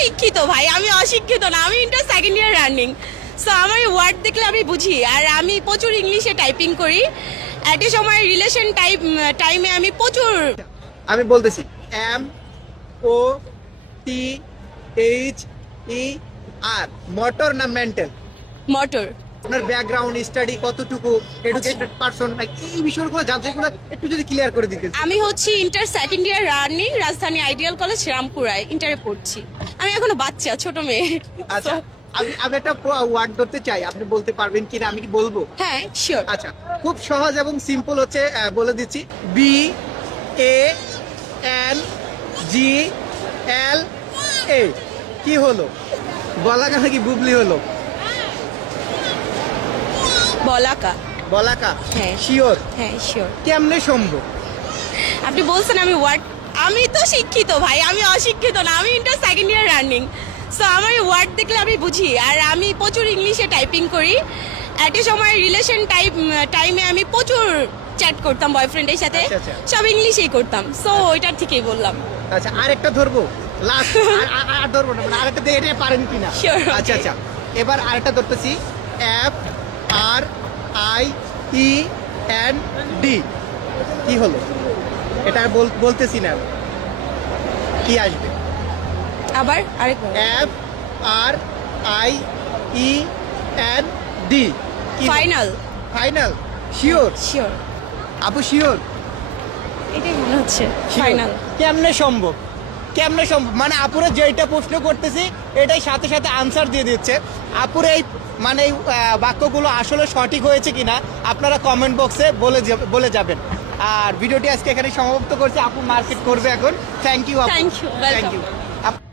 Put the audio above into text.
শিক্ষিত ভাই, আমি অশিক্ষিত না, আমি inter second year running. So আমার ওয়ার্ড দেখলে আমি বুঝি, আর আমি প্রচুর ইংলিশে টাইপিং করি। একটা সময় রিলেশন টাইমে আমি প্রচুর আমি বলতেছি M O T H E R motor না মেন্টাল? মোটর। আপনার ব্যাকগ্রাউন্ড স্টাডি কতটুকু, এডুকেটেড পারসন, এই বিষয়গুলো জানতে গুলো একটু যদি ক্লিয়ার করে দিতেন। আমি হচ্ছে ইন্টার সেকেন্ড ইয়ার রানিং, রাজধানী আইডিয়াল কলেজ রামপুরায় ইন্টারে পড়ছি। আমি এখনো বাচ্চা, ছোট মেয়ে। আচ্ছা, আমি একটা ওয়ার্ড ধরতে চাই, আপনি বলতে পারবেন কিনা? আমি কি বলবো? হ্যাঁ, শিওর। আচ্ছা, খুব সহজ এবং সিম্পল হচ্ছে, বলে দিচ্ছি। বি এ এন জি এল এ। কি হলো? বলাকা নাকি বুবলি হলো? বলাকা। বলাকা? হ্যাঁ। শিওর? হ্যাঁ, শিওর। কেমনে সম্ভব? আপনি বলছেন আমি ওয়ার্ড, আমি তো শিক্ষিত ভাই, আমি অশিক্ষিত না, আমি inter second year running. So আমার ওয়ার্ড দেখলে আমি বুঝি, আর আমি প্রচুর ইংলিশে টাইপিং করি। একটা সময় রিলেশন টাইমে আমি প্রচুর চ্যাট করতাম বয়ফ্রেন্ডের সাথে, আচ্ছা, আচ্ছা। সব ইংলিশেই করতাম। সো ওইটার থেকেই বললাম। আচ্ছা, আরেকটা ধরবো, লাস্ট। আর ধরবো না, মানে আরেকটা দিয়ে এটা পারেন কিনা? Sure, okay. আচ্ছা আচ্ছা, এবার আরেকটা ধরতেছি। F R I E N D. কি হলো? এটা আর বলতেছি না, কি আসবে? আবার আরেকবার। F R I E N D. Final. Final? Sure? Sure, আপু শিওর? এটাই মনে হচ্ছে ফাইনাল। কেমনে সম্ভব? কেমনে সম্ভব? মানে আপুরে যেটা প্রশ্ন করতেছি এটাই সাথে সাথে আনসার দিয়ে দিচ্ছে। আপুরে এই মানে এই বাক্যগুলো আসলে সঠিক হয়েছে কিনা আপনারা কমেন্ট বক্সে বলে যাবেন। আর ভিডিওটি আজকে এখানে সমাপ্ত করছি। আপু মার্কেট করবে এখন। থ্যাংক ইউ আপু। Thank you, welcome. Thank you.